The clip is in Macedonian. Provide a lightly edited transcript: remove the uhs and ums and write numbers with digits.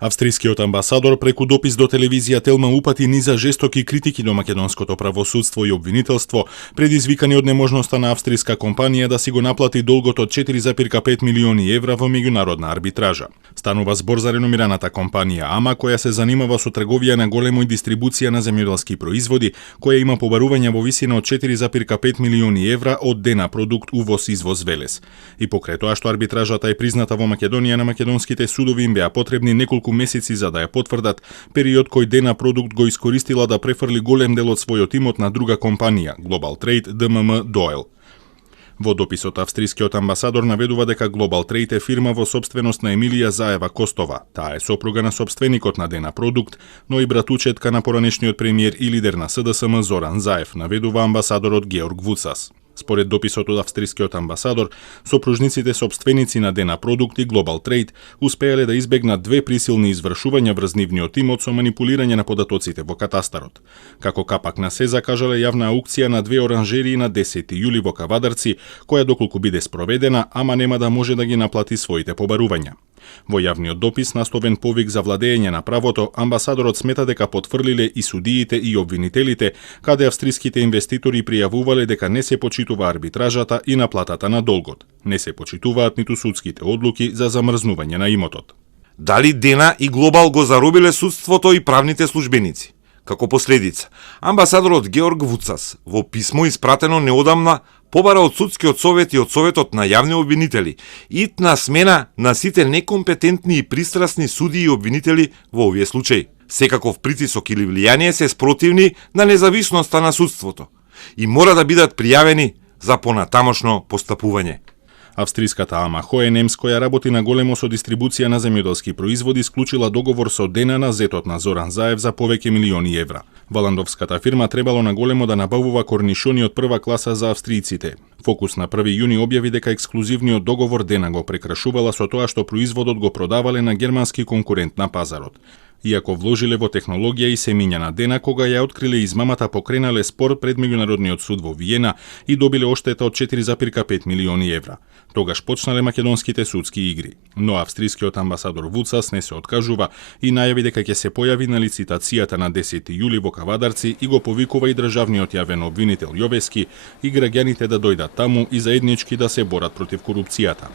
Австрискиот амбасадор преку допис до телевизија Телма упати низа жестоки критики до македонското правосудство и обвинителство, предизвикани од неможноста на австриска компанија да си го наплати долгот од 4,5 милиони евра во меѓународна арбитража. Станува збор за реномираната компанија АМА, која се занимава со трговија на големо и дистрибуција на земјоделски производи, која има побарувања во висина од 4,5 милиони евра од Дена продукт увоз-извоз Велес. И покрај тоа што арбитражата е призната во Македонија, на македонските судови им беа потребни неколку месеци за да ја потврдат, период кој Дена продукт го искористила да префрли голем дел од својот имот на друга компанија, Global Trade ДММ Доел. Во дописот австрискиот амбасадор наведува дека Global Trade е фирма во собственост на Емилија Заева Костова. Таа е сопруга на собственикот на Дена продукт, но и братучетка на поранешниот премиер и лидер на СДСМ Зоран Заев, наведува амбасадорот Георг Вуцас. Според дописот од австрискиот амбасадор, сопружниците собственици на Дена продукт и Global Trade успеале да избегнат две присилни извршувања врз нивниот имот со манипулирање на податоците во катастарот. Како капак на се закажале јавна аукција на две оранжерии на 10 јули во Кавадарци, која доколку биде спроведена, ама нема да може да ги наплати своите побарувања. Во јавниот допис, насловен повик за владење на правото, амбасадорот смета дека потврлиле и судиите и обвинителите, каде австриските инвеститори пријавувале дека не се почитува арбитражата и наплатата на долгот. Не се почитуваат ниту судските одлуки за замрзнување на имотот. Дали Дена и Глобал го заробиле судството и правните службеници? Како последица, амбасадорот Георг Вуцас во писмо испратено неодамна побара од судскиот совет и од советот на јавни обвинители итна смена на сите некомпетентни и пристрасни судии и обвинители во овие случаи. Секаков притисок или влијание се спротивни на независноста на судството и мора да бидат пријавени за понатамошно постапување. Австриската АМА H&M's, која работи на големо со дистрибуција на земјоделски производи, склучила договор со Дена на зетот на Зоран Заев за повеќе милиони евра. Валандовската фирма требало на големо да набавува корнишони од прва класа за австријците. Фокус на 1 јуни објави дека ексклузивниот договор Дена го прекрашувала со тоа што производот го продавале на германски конкурент на пазарот. Иако вложиле во технологија и семиња на Дена, кога ја откриле измамата, покренале спор пред меѓународниот суд во Виена и добиле оштета од 4,5 милиони евра. Тогаш почнале македонските судски игри. Но австрискиот амбасадор Вуцас не се откажува и најави дека ќе се појави на лицитацијата на 10 јули во Кавадарци и го повикува и државниот јавен обвинител Јовески и граѓаните да дојдат таму и заеднички да се борат против корупцијата.